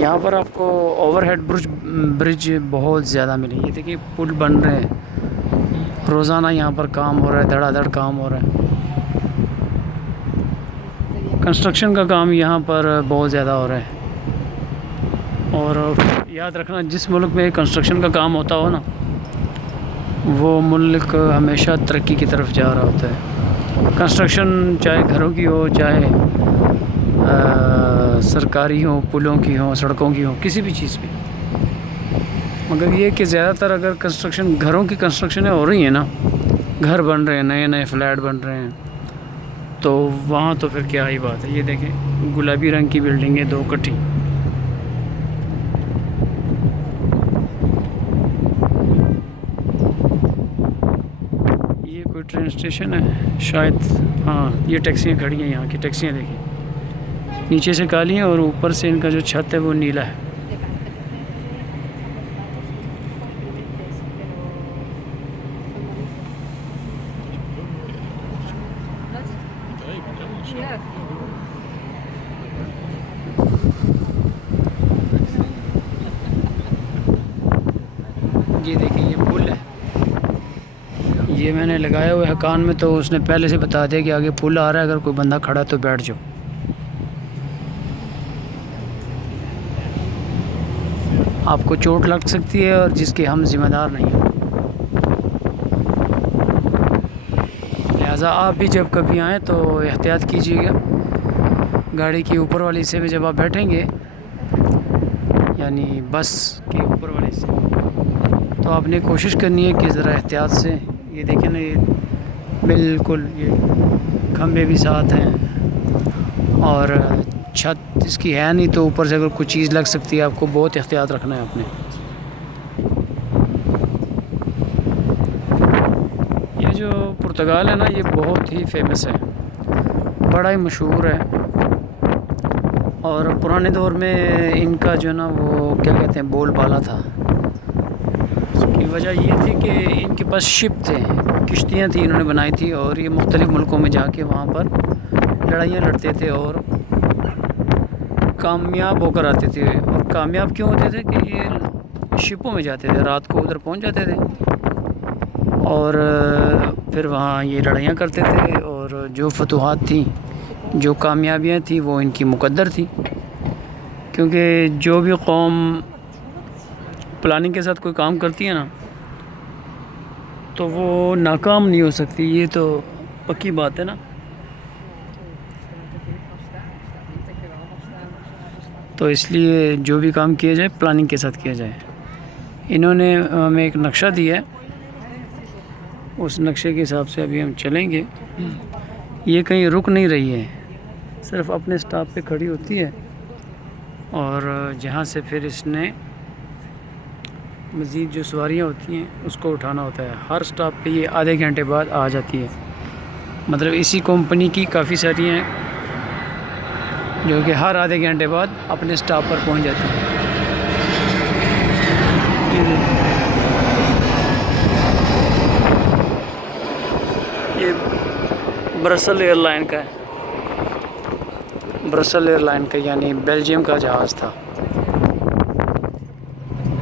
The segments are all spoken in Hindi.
यहाँ पर आपको ओवरहेड ब्रिज बहुत ज़्यादा मिले। ये देखिए पुल बन रहे हैं, रोज़ाना यहाँ पर काम हो रहा है, धड़ाधड़ काम हो रहा है। कंस्ट्रक्शन का काम यहाँ पर बहुत ज़्यादा हो रहा है। और याद रखना, जिस मुल्क में कंस्ट्रक्शन का काम होता हो ना, वो मुल्क हमेशा तरक्की की तरफ जा रहा होता है। कंस्ट्रक्शन चाहे घरों की हो, चाहे सरकारी हो, पुलों की हो, सड़कों की हो, किसी भी चीज़ की। मगर ये कि ज़्यादातर अगर कंस्ट्रक्शन, घरों की कंस्ट्रक्शनें हो रही हैं ना, घर बन रहे हैं, नए नए फ्लैट बन रहे हैं, तो वहाँ तो फिर क्या ही बात है। ये देखें, गुलाबी रंग की बिल्डिंग है, 2 कट्ठी। ये कोई ट्रेन स्टेशन है शायद। हाँ, ये टैक्सियाँ खड़ी हैं, यहाँ की टैक्सियाँ देखिए, नीचे से काली हैं और ऊपर से इनका जो छत है वो नीला है। ये देखिए, ये पुल है, ये मैंने लगाया हुआ है कान में, तो उसने पहले से बता दिया कि आगे पुल आ रहा है, अगर कोई बंदा खड़ा तो बैठ जाओ। आपको चोट लग सकती है और जिसके हम ज़िम्मेदार नहीं हैं। लिहाजा आप भी जब कभी आएँ तो एहतियात कीजिएगा। गाड़ी के ऊपर वाले हिस्से में जब आप बैठेंगे, यानी बस के ऊपर वाले हिस्से, तो आपने कोशिश करनी है कि ज़रा एहतियात से। ये देखें ना, ये बिल्कुल ये खंभे भी साथ हैं और छत इसकी है नहीं, तो ऊपर से अगर कोई चीज़ लग सकती है, आपको बहुत एहतियात रखना है अपने। ये जो पुर्तगाल है ना, ये बहुत ही फेमस है, बड़ा ही मशहूर है। और पुराने दौर में इनका जो है ना, वो क्या कहते हैं, बोलबाला था। इसकी वजह ये थी कि इनके पास शिप थे, किश्तियाँ थी, इन्होंने बनाई थी, और ये मुख्तलिफ़ मुल्कों में जाके वहाँ पर लड़ाइयाँ लड़ते थे और कामयाब होकर आते थे। और कामयाब क्यों होते थे कि ये शिपों में जाते थे, रात को उधर पहुँच जाते थे और फिर वहाँ ये लड़ाइयाँ करते थे, और जो फतूहात थी, जो कामयाबियाँ थी, वो इनकी मुक़द्दर थी। क्योंकि जो भी कौम प्लानिंग के साथ कोई काम करती है ना, तो वो नाकाम नहीं हो सकती, ये तो पक्की बात है ना। तो इसलिए जो भी काम किया जाए प्लानिंग के साथ किया जाए। इन्होंने हमें एक नक्शा दिया है, उस नक्शे के हिसाब से अभी हम चलेंगे। ये कहीं रुक नहीं रही है, सिर्फ अपने स्टॉप पे खड़ी होती है, और जहाँ से फिर इसने मज़ीद जो सवारियाँ होती हैं उसको उठाना होता है। हर स्टॉप पे ये आधे घंटे बाद आ जाती है। मतलब इसी कंपनी की काफ़ी सारी हैं जो कि हर आधे घंटे बाद अपने स्टॉप पर पहुंच जाती हैं। ये ब्रसल एयरलाइन का है, ब्रसल एयरलाइन का, यानी बेल्जियम का जहाज़ था।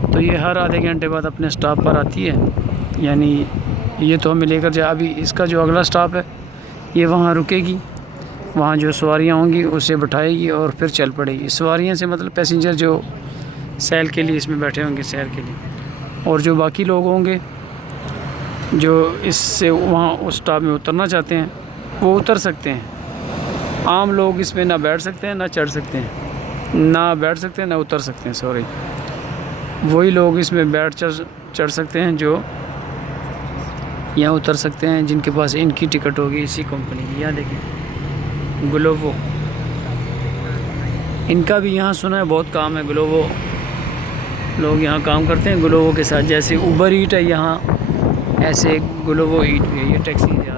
तो ये हर आधे घंटे बाद अपने स्टॉप पर आती है। यानी ये तो हमें लेकर जाए, अभी इसका जो अगला स्टॉप है ये वहाँ रुकेगी, वहाँ जो सवारियाँ होंगी उसे बिठाएगी और फिर चल पड़ेगी। सवारियाँ से मतलब पैसेंजर जो सैर के लिए इसमें बैठे होंगे, सैर के लिए, और जो बाकी लोग होंगे जो इससे वहाँ उस स्टॉप में उतरना चाहते हैं वो उतर सकते हैं। आम लोग इसमें ना बैठ सकते हैं, ना चढ़ सकते हैं, ना बैठ सकते हैं, ना उतर सकते हैं। सॉरी, वही लोग इसमें बैठ चढ़ सकते हैं जो यहाँ उतर सकते हैं, जिनके पास इनकी टिकट होगी इसी कंपनी की। यहाँ देखिए ग्लोबो, इनका भी यहाँ सुना है बहुत काम है। ग्लोबो लोग यहाँ काम करते हैं ग्लोबो के साथ, जैसे उबर ईट है यहाँ, ऐसे ग्लोबो ईट भी है। ये टैक्सी जा रही है।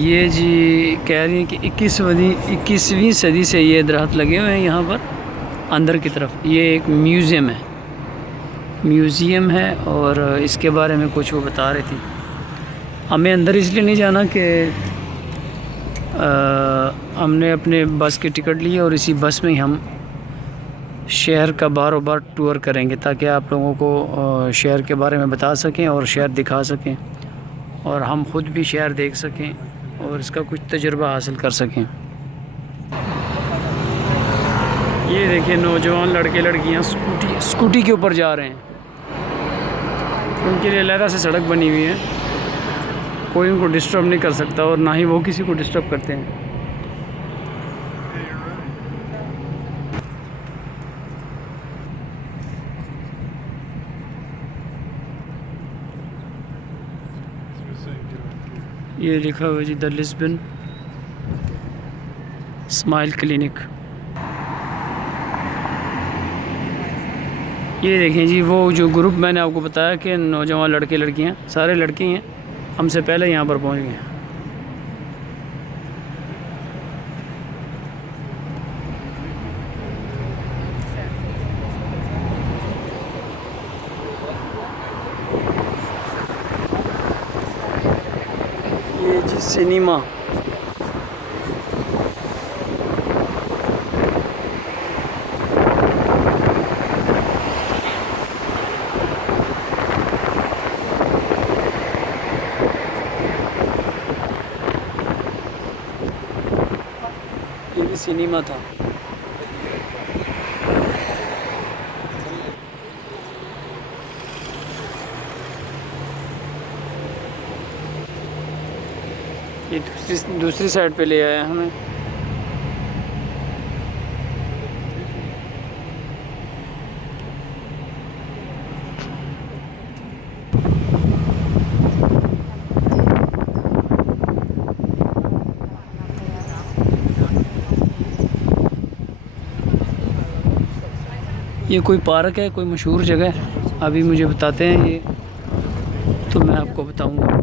ये जी कह रही है कि 21वीं सदी से ये दरख्त लगे हुए हैं यहाँ पर अंदर की तरफ। ये एक म्यूज़ियम है और इसके बारे में कुछ वो बता रही थी। हमें अंदर इसलिए नहीं जाना कि हमने अपने बस की टिकट ली और इसी बस में ही हम शहर का बारों बार टूर करेंगे, ताकि आप लोगों को शहर के बारे में बता सकें और शहर दिखा सकें और हम ख़ुद भी शहर देख सकें और इसका कुछ तजुर्बा हासिल कर सकें। ये देखिए नौजवान लड़के लड़कियां स्कूटी के ऊपर जा रहे हैं। उनके लिए अलग से सड़क बनी हुई है, कोई उनको डिस्टर्ब नहीं कर सकता और ना ही वो किसी को डिस्टर्ब करते हैं। ये लिखा हुआ जी द लिस्बन स्माइल क्लिनिक। ये देखें जी वो जो ग्रुप मैंने आपको बताया कि नौजवान लड़के लड़कियां, सारे लड़के हैं, हमसे पहले यहाँ पर पहुँच गए। ये जी सिनेमा, ये भी सिनेमा था। ये दूसरी साइड पे ले आया हमें। ये कोई पार्क है, कोई मशहूर जगह है, अभी मुझे बताते हैं ये, तो मैं आपको बताऊंगा।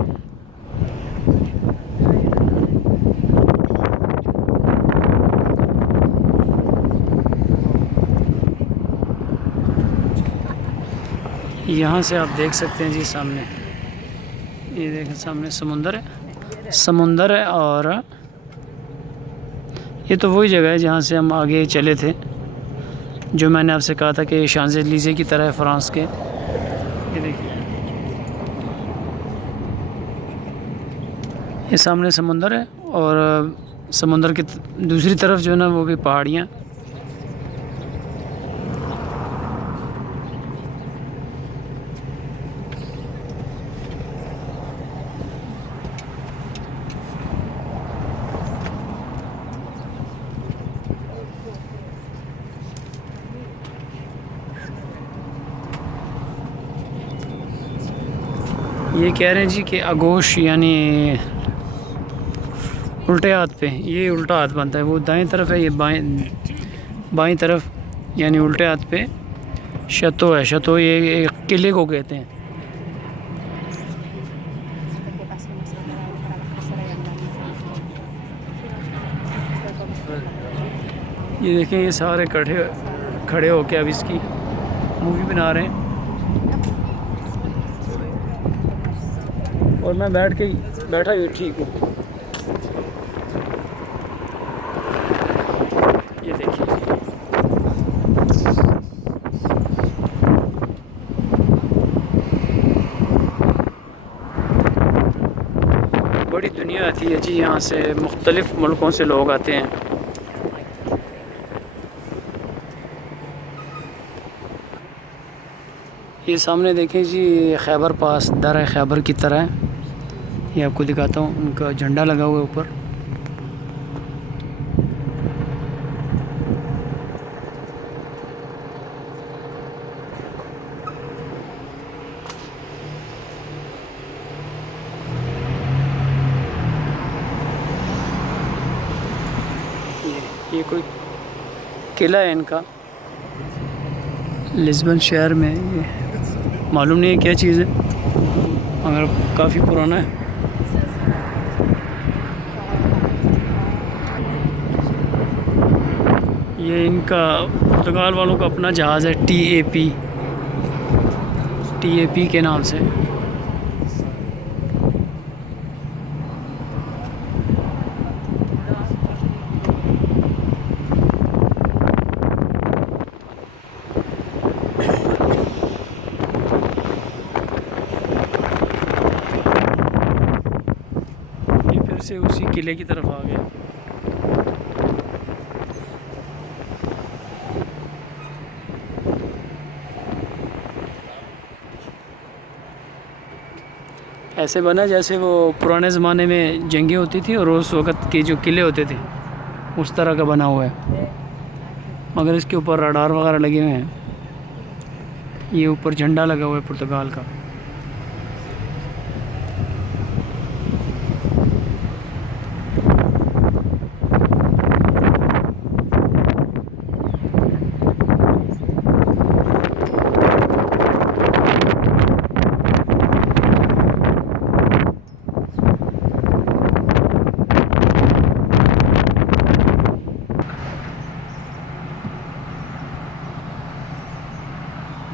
यहाँ से आप देख सकते हैं जी सामने, ये देखें सामने समुंदर है और ये तो वही जगह है जहाँ से हम आगे चले थे, जो मैंने आपसे कहा था कि शांज़ेलीज़े की तरह है फ्रांस के। ये देखिए ये सामने समुंदर है और समुंदर की दूसरी तरफ जो है ना वो भी पहाड़ियाँ। ये कह रहे हैं जी कि आगोश यानी उल्टे हाथ पे, ये उल्टा हाथ बनता है, वो दाएं तरफ है, ये बाएं तरफ यानी उल्टे हाथ पे शतो है। शतो ये किले को कहते हैं। ये देखें ये सारे खड़े होके अब इसकी मूवी बना रहे हैं और मैं बैठा ही ठीक हूँ। ये देखिए बड़ी दुनिया आती है जी, यहाँ से मुख्तलिफ़ मुल्कों से लोग आते हैं। ये सामने देखें जी खैबर पास दर है, खैबर की तरह है। ये आपको दिखाता हूँ, उनका झंडा लगा हुआ है ऊपर। ये कोई किला है इनका लिस्बन शहर में। ये मालूम नहीं है क्या चीज़ है, मगर काफ़ी पुराना है। ये इनका पुर्तगाल वालों का अपना जहाज़ है, टीएपी के नाम से। किले की तरफ आ गए। ऐसे बना जैसे वो पुराने ज़माने में जंगें होती थी और उस वक़्त के जो किले होते थे उस तरह का बना हुआ है, मगर इसके ऊपर रडार वगैरह लगे हुए हैं। ये ऊपर झंडा लगा हुआ है पुर्तगाल का।